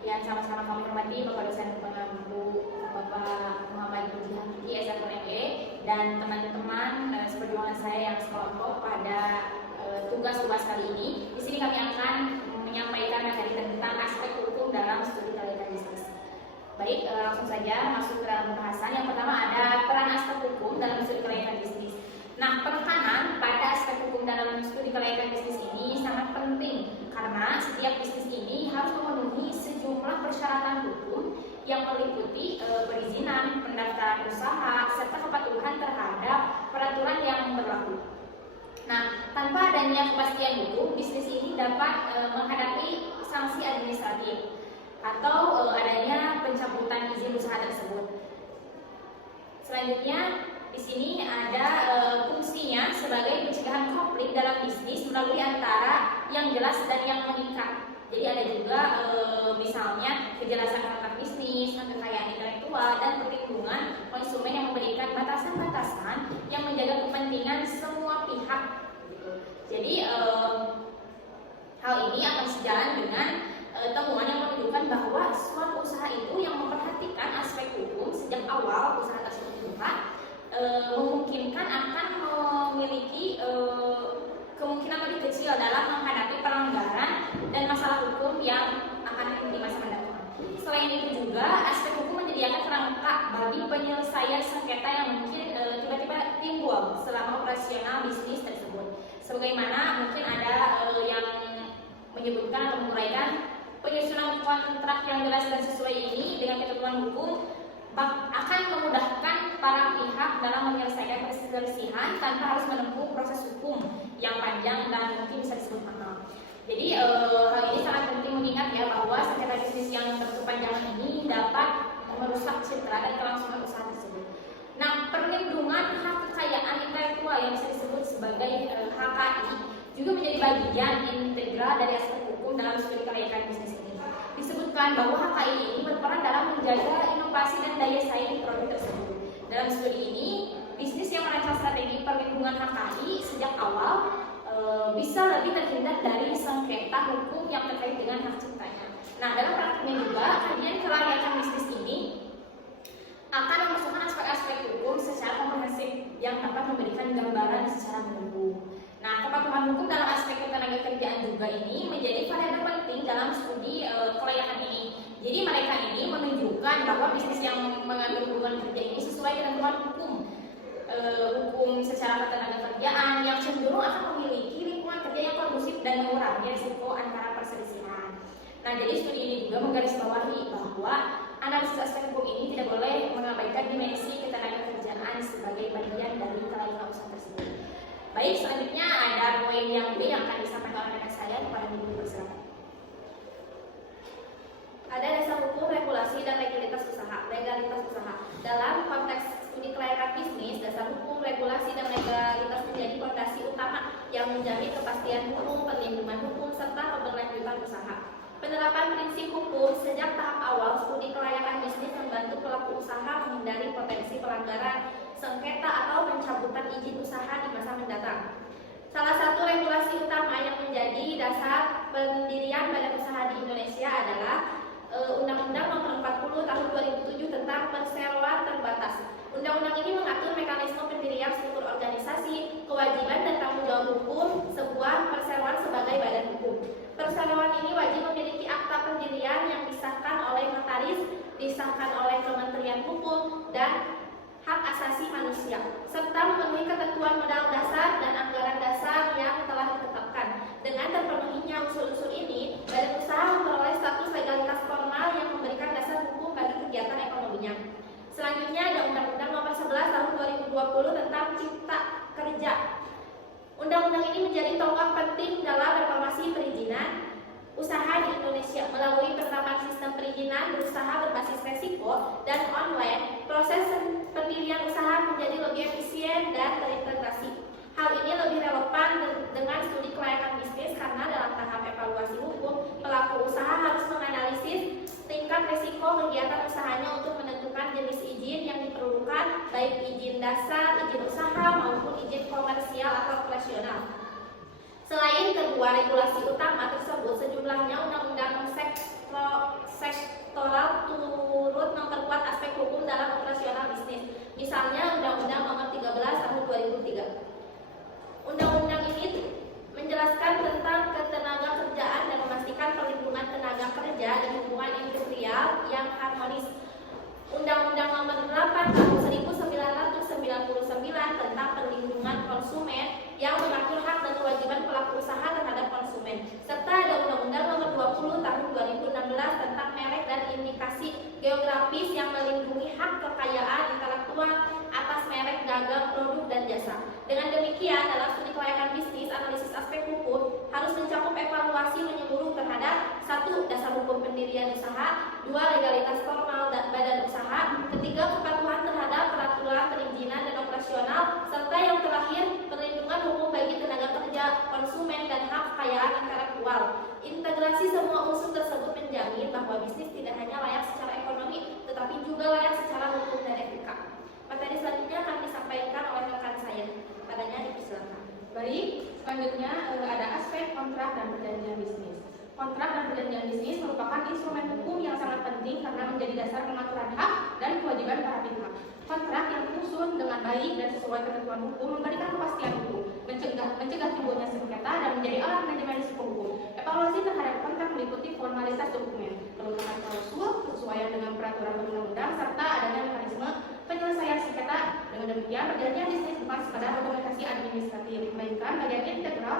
Yang sama-sama kami hormati Bapak dosen pengampu Bapak Muhammad Budi Hamidi SFME dan teman-teman seperjuangan saya yang sekelompok pada tugas-tugas kali ini. Di sini kami akan menyampaikan materi tentang aspek hukum dalam studi kelaikan bisnis. Baik, langsung saja masuk ke dalam pembahasan. Yang pertama ada peran aspek hukum dalam studi kelaikan bisnis. Nah, penekanan pada aspek hukum dalam studi kelaikan bisnis ini sangat penting karena setiap bisnis ini harus memenuhi sejumlah persyaratan hukum yang meliputi perizinan, pendaftaran usaha, serta kepatuhan terhadap peraturan yang berlaku. Nah, tanpa adanya kepastian hukum, bisnis ini dapat menghadapi sanksi administratif atau adanya pencabutan izin usaha tersebut. Selanjutnya, di sini ada fungsinya sebagai pencegahan konflik dalam bisnis melalui antara yang jelas dan yang mengikat. Jadi ada juga misalnya kejelasan tentang bisnis, kekayaan intelektual, dan perlindungan konsumen yang memberikan batasan-batasan yang menjaga kepentingan semua pihak. Jadi hal ini akan sejalan dengan temuan yang menunjukkan bahwa suatu usaha itu yang memperhatikan aspek hukum sejak awal usaha tersebut dibuka memungkinkan akan memiliki kemungkinan lebih kecil dalam menghadapi pelanggaran dan masalah hukum yang akan ada di masa mendatang. Selain itu juga aspek hukum menyediakan kerangka bagi penyelesaian sengketa yang mungkin tiba-tiba timbul selama operasional bisnis tersebut. Sebagaimana mungkin ada yang menyebutkan atau menguraikan penyusunan kontrak yang jelas dan sesuai ini dengan ketentuan hukum akan memudahkan para pihak dalam menyelesaikan perselisihan tanpa harus menempuh proses hukum yang panjang dan mungkin bisa disebut mahal. Jadi hal ini sangat penting mengingat ya bahwa sengketa bisnis yang berkepanjangan ini dapat merusak citra dan kelangsungan usaha tersebut. Nah, perlindungan hak kekayaan intelektual yang bisa disebut sebagai HKI juga menjadi bagian integral dari aspek hukum dalam studi kelaikan bisnis ini. Disebutkan bahwa HKI ini berperan dalam menjaga inovasi dan daya saing produk tersebut. Dalam studi ini, bisnis yang merancang strategi perlindungan HKI sejak awal bisa lebih terhindar dari sengketa hukum yang terkait dengan hak ciptanya. Nah, dalam praktiknya juga, kajian kelayakan bisnis ini akan memasukkan aspek-aspek hukum secara komprehensif yang dapat memberikan gambaran secara menyeluruh. Nah, kepatuhan hukum dalam aspek ketenaga kerjaan juga ini menjadi variabel penting dalam studi kelayakan ini. Jadi mereka ini menunjukkan bahwa bisnis yang mengambil hubungan kerja ini sesuai ketentuan hukum secara ketenaga kerjaan yang cenderung akan memiliki lingkungan kerja yang kondusif dan mengurangi risiko antara perselisihan. Nah, jadi studi ini juga menggarisbawahi bahwa analisis aspek hukum ini tidak boleh mengabaikan dimensi ketenaga kerjaan sebagai bagian dari kelaikan usaha tersebut. Baik, selanjutnya ada poin yang B yang akan disampaikan oleh rekan saya kepada Ibu bersilakan. Ada dasar hukum, regulasi, dan legalitas usaha. Dalam konteks studi kelayakan bisnis, dasar hukum, regulasi, dan legalitas menjadi fondasi utama yang menjamin kepastian hukum, perlindungan hukum, serta keberlanjutan usaha. Penerapan prinsip hukum sejak tahap awal studi kelayakan bisnis membantu pelaku usaha menghindari potensi pelanggaran, sengketa, atau pencabutan izin usaha di masa mendatang. Salah satu regulasi utama yang menjadi dasar pendirian badan usaha di Indonesia adalah Undang-Undang Nomor 40 Tahun 2007 tentang perseroan terbatas. Undang-undang ini mengatur mekanisme pendirian struktur organisasi, kewajiban dan tanggung jawab hukum sebuah perseroan sebagai badan hukum. Perseroan ini wajib memiliki akta pendirian yang disahkan oleh notaris, disahkan oleh Kementerian Hukum dan Hak Asasi Manusia, serta memenuhi ketentuan modal dasar dan anggaran dasar yang telah ditetapkan. Dengan terpenuhinya unsur-unsur ini, badan usaha memperoleh status legalitas formal yang memberikan dasar hukum bagi kegiatan ekonominya. Selanjutnya ada Undang-Undang Nomor 11 Tahun 2020 tentang Cipta Kerja. Undang-undang ini menjadi tonggak penting dalam reformasi perizinan usaha di Indonesia. Melalui penerapan sistem perizinan berusaha berbasis resiko dan online, proses pendirian usaha menjadi lebih efisien dan terintegrasi. Hal ini lebih relevan dengan studi kelayakan bisnis karena dalam tahap evaluasi hukum, pelaku usaha harus menganalisis tingkat risiko kegiatan usahanya untuk menentukan jenis izin yang diperlukan, baik izin dasar, izin usaha, maupun izin komersial atau operasional. Selain kedua regulasi utama tersebut, sejumlahnya undang-undang Section yang mengatur hak dan kewajiban pelaku usaha terhadap konsumen, serta ada Undang-Undang Nomor 20 Tahun 2016 tentang merek dan indikasi geografis yang melindungi hak kekayaan intelektual atas merek, dagang, produk, dan jasa. Dengan demikian, dalam studi kelayakan bisnis, analisis aspek hukum harus mencakup evaluasi menyeluruh terhadap 1. Dasar hukum pendirian usaha, 2. Legalitas formal dan badan usaha, 3. Kepatuhan terhadap peraturan perizinan dan operasional, serta yang terakhir perlindungan hukum bagi tenaga kerja, konsumen, dan hak kekayaan intelektual. Integrasi semua unsur tersebut menjamin bahwa bisnis tidak hanya layak secara ekonomi, tetapi juga layak secara hukum dan etika. Materi selanjutnya akan disampaikan oleh rekan saya. Padanya dipersilakan. Baik, selanjutnya ada aspek kontrak dan perjanjian bisnis. Kontrak dan perjanjian bisnis merupakan instrumen hukum yang sangat penting karena menjadi dasar pengaturan hak dan kewajiban para pihak. Kontrak yang disusun dengan baik dan sesuai ketentuan hukum memberikan kepastian hukum, mencegah timbulnya sengketa dan menjadi alat manajemen risiko hukum. Evaluasi terhadap kontrak meliputi formalitas dokumen, pelengkapan klausul, kesesuaian dengan peraturan perundang-undang, serta adanya mekanisme penyelesaian sengketa. Dengan demikian, perjanjian bisnis bukan sekadar dokumentasi administratif, melainkan bagian integral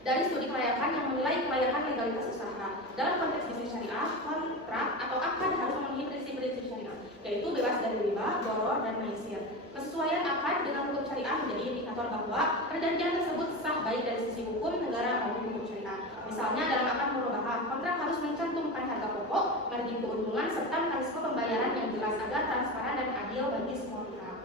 dari studi kelayakan yang menilai kelayakan legalitas usaha. Dalam konteks bisnis syariah, kontrak atau akad harus memenuhi prinsip-prinsip syariah, yaitu bebas dari riba, gharar, dan maisir. Kesesuaian akad dengan hukum syariah menjadi indikator bahwa perjanjian tersebut sah baik dari sisi hukum negara maupun hukum syariah. Misalnya dalam akad murabahah, kontrak harus mencantumkan harga pokok, margin keuntungan, serta mekanisme pembayaran yang jelas agar transparan dan adil bagi semua pihak.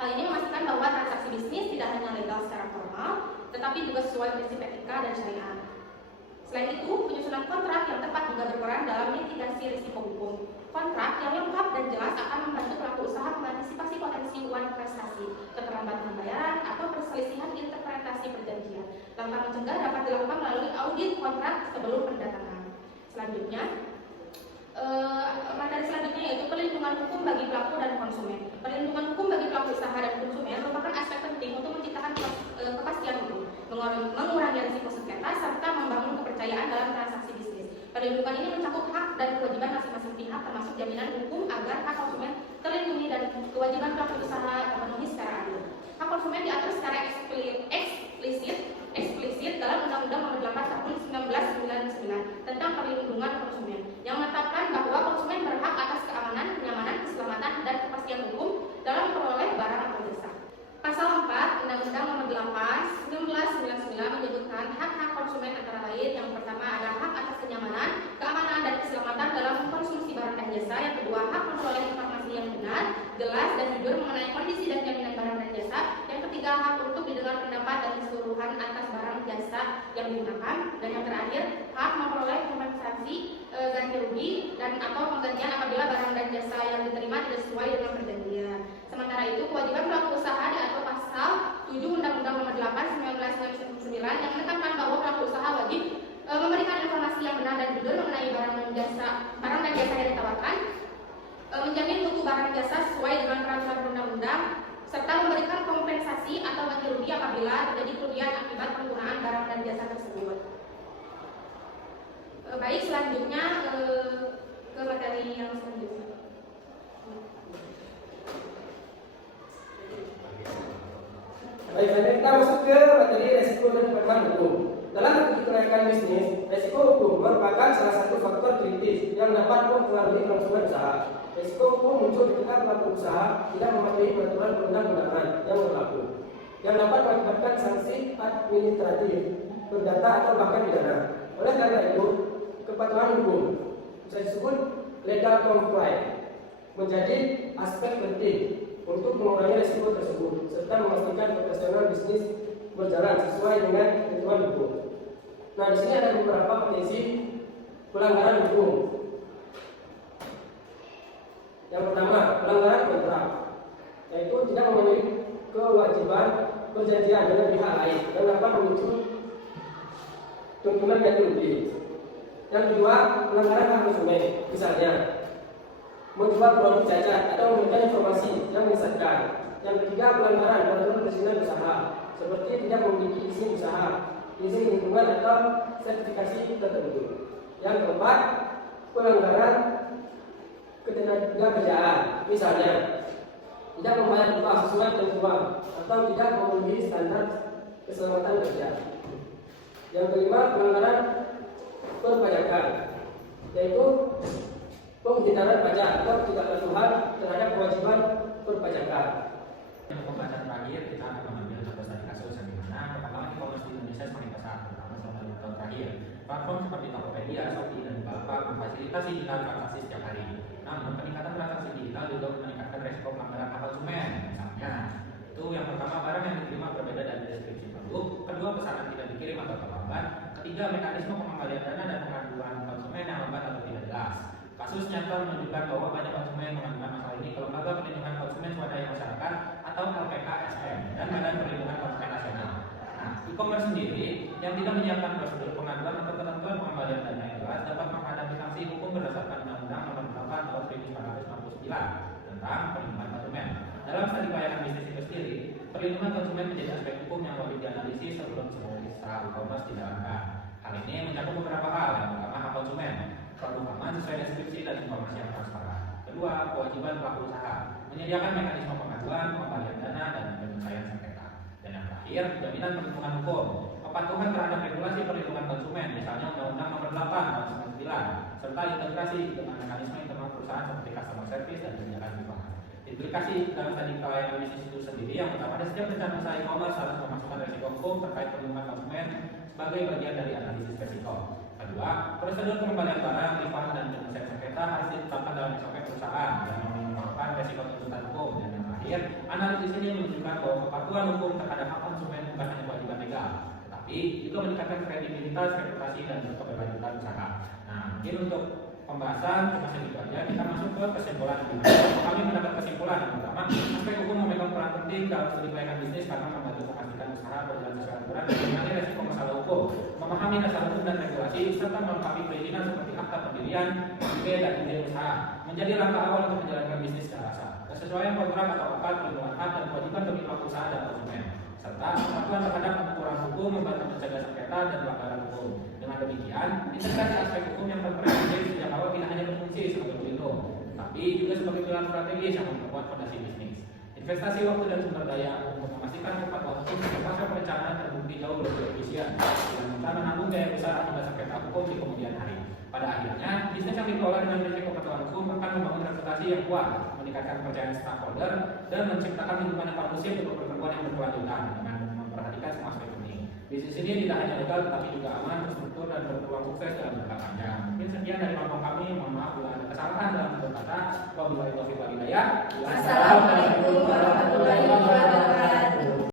Hal ini memastikan bahwa transaksi bisnis tidak hanya legal secara formal, tetapi juga sesuai prinsip etika dan syariat. Selain itu, penyusunan kontrak yang tepat juga berperan dalam mitigasi risiko hukum. Kontrak yang lengkap dan jelas akan membantu pelaku usaha mengantisipasi potensi uang investasi, keterlambatan pembayaran, atau perselisihan interpretasi perjanjian. Langkah mencegah dapat dilakukan melalui audit kontrak sebelum pendatangan. Selanjutnya, materi selanjutnya yaitu perlindungan hukum bagi pelaku dan konsumen. Perlindungan hukum bagi pelaku usaha dan konsumen merupakan aspek penting untuk menciptakan kepastian hukum, mengurangi risiko sengketa, serta membangun kepercayaan dalam transaksi bisnis. Perlindungan ini mencakup hak dan kewajiban masing-masing pihak, termasuk jaminan hukum agar hak konsumen terlindungi dan kewajiban pelaku usaha terpenuhi secara adil. Hak konsumen diatur secara eksplisit dalam Undang-Undang Nomor 8 Tahun 1999 tentang perlindungan konsumen, yang menetapkan bahwa konsumen berhak atas keamanan, kenyamanan, keselamatan, dan kepastian hukum dalam memperoleh barang atau jasa. Pasal 4 Undang-Undang Nomor 8 1999 menyebutkan hak-hak konsumen antara lain. Yang pertama adalah hak atas kenyamanan, keamanan, dan keselamatan dalam mengkonsumsi barang dan jasa. Yang kedua, hak memperoleh informasi yang benar, jelas, dan jujur mengenai kondisi dan jaminan barang dan jasa. Yang ketiga, hak untuk didengar pendapat dan keseluruhan atas barang jasa yang digunakan. Dan yang terakhir, hak memperoleh kompensasi ganti rugi dan atau penggantian apabila barang dan jasa yang diterima tidak sesuai dengan perjanjian. Sementara itu, kewajiban pelaku usaha diatur pasal 7 Undang-Undang Nomor 8 1999 yang menekankan bahwa pelaku usaha wajib memberikan informasi yang benar dan jujur mengenai barang dan jasa yang ditawarkan, menjamin mutu barang jasa sesuai dengan peraturan perundang-undang, serta memberikan kompensasi atau ganti rugi apabila terjadi kerugian akibat penggunaan barang dan jasa tersebut. Baik, selanjutnya ke materi yang selanjutnya. Baik, kita masuk ke materi resiko dan kepatuhan hukum. Dalam studi kelayakan bisnis, resiko hukum merupakan salah satu faktor kritis yang dapat mempengaruhi kelangsungan usaha. Resiko hukum muncul ketika pelaku usaha tidak mematuhi peraturan perundang-undangan yang berlaku, yang dapat mengakibatkan sanksi administratif, perdata, atau bahkan pidana. Oleh karena itu, kepatuhan hukum bisa disebut legal compliance menjadi aspek penting untuk mengurangi risiko tersebut serta memastikan operasional bisnis berjalan sesuai dengan ketentuan hukum. Nah, di sini ada beberapa potensi pelanggaran hukum. Yang pertama, pelanggaran kontrak, yaitu tidak memenuhi kewajiban perjanjian dengan pihak lain yang dapat memicu tuntutan ganti rugi. Yang kedua, pelanggaran hak konsumen, misalnya menjual produk cacat atau memberikan informasi yang menyesatkan. Yang ketiga, pelanggaran peraturan perizinan usaha, seperti tidak memiliki izin usaha, izin lingkungan, atau sertifikasi tertentu. Yang keempat, pelanggaran ketenagakerjaan, misalnya tidak membayar upah sesuai ketentuan atau tidak memenuhi standar keselamatan kerja. Yang kelima, pelanggaran perpajakan, yaitu penghindaran pajak atau ketidakpatuhan terhadap kewajiban perpajakan. Yang pembahasan terakhir kita akan mengambil contoh studi kasus yang dimana perkembangan e-commerce di Indonesia semakin pesat, terutama selama 2 tahun terakhir. Platform seperti Tokopedia, Shopee, dan Bukalapak memfasilitasi digital transaksi setiap hari. Namun, peningkatan transaksi digital juga meningkatkan resiko pelanggaran hak konsumen. Misalnya, itu yang pertama, barang yang diterima berbeda dari deskripsi produk. Kedua, pesanan tidak dikirim atau terlambat. Ketiga, mekanisme pengembalian dana dan pengaduan konsumen yang lambat atau tidak jelas. Kasus nyata menunjukkan bahwa banyak konsumen mengadukan masalah ini ke Lembaga Perlindungan Konsumen Swadaya Masyarakat atau LPKSM dan Badan Perlindungan Konsumen Nasional. Nah, e-commerce sendiri yang tidak menyiapkan prosedur pengaduan atau ketentuan pengembalian dana yang jelas dapat menghadapi sanksi hukum berdasarkan Undang-Undang Nomor 8 Tahun 1999 tentang Perlindungan Konsumen. Dalam studi pelayanan bisnis itu sendiri, perlindungan konsumen menjadi aspek hukum yang wajib dianalisis sebelum sebuah usaha e-commerce dijalankan. Hal ini mencakup beberapa hal. Yang pertama, hak konsumen, produk aman sesuai deskripsi dan informasi yang transparan. Kedua, kewajiban pelaku usaha, menyediakan mekanisme pengaduan, pengembalian dana, dan penyelesaian sengketa. Dan yang terakhir, jaminan perlindungan hukum, kepatuhan terhadap regulasi perlindungan konsumen, misalnya Undang-Undang Nomor 8 Tahun 1999, serta integrasi dengan mekanisme internal perusahaan seperti customer service dan tunjangan keuangan. Implikasi dalam studi pelayanan bisnis itu sendiri yang pertama, ada setiap rencana usaha e-commerce harus memasukkan resiko hukum terkait perlindungan konsumen sebagai bagian dari analisis resiko. Kedua, prosedur pengembalian barang, refund, dan penyelesaian sengketa harus ditetapkan dalam SOP perusahaan dan meminimalkan resiko tuntutan hukum. Dan yang terakhir, analisis ini menunjukkan bahwa kepatuhan hukum terhadap hak konsumen bukan hanya kewajiban legal, tetapi juga meningkatkan kredibilitas, reputasi, dan keberlanjutan usaha. Nah, mungkin untuk pembahasan cuma segitu aja. Kita masuk ke kesimpulan. Kami mendapat kesimpulan yang pertama, aspek hukum memegang peran penting dalam studi pelayanan bisnis karena membantu memastikan usaha berjalan sesuai aturan dan mengenali resiko masalah hukum, memahami dasar hukum dan regulasi, serta melengkapi perizinan seperti akta pendirian, IP, dan izin usaha, menjadi langkah awal untuk menjalankan bisnis secara sah. Kesesuaian kontrak atau akad, perlindungan hak dan kewajiban bagi pelaku usaha dan konsumen, serta kepatuhan terhadap aturan hukum membantu mencegah sengketa dan pelanggaran hukum. Dengan demikian, integrasi aspek hukum yang terperinci sejak awal tidak hanya berfungsi sebagai pelindung, tapi juga sebagai pilar strategis yang memperkuat fondasi bisnis. Investasi waktu dan sumber daya untuk memastikan kepatuhan hukum pasca perencanaan terbukti jauh lebih efisien dan bisa menanggung biaya besar akibat sengketa hukum di kemudian hari. Pada akhirnya, bisnis yang dikelola dengan prinsip kepatuhan hukum akan membangun reputasi yang kuat, meningkatkan kepercayaan stakeholder, dan menciptakan lingkungan yang kondusif untuk pertumbuhan yang berkelanjutan dengan memperhatikan semua aspek penting. Bisnis ini tidak hanya legal, tetapi juga aman, terstruktur, dan berpeluang sukses dalam jangka panjang. Mungkin sekian dari kelompok kami. Mohon maaf bila ada kesalahan dalam berkata. Wabillahi taufiq wal hidayah. Assalamualaikum warahmatullahi wabarakatuh.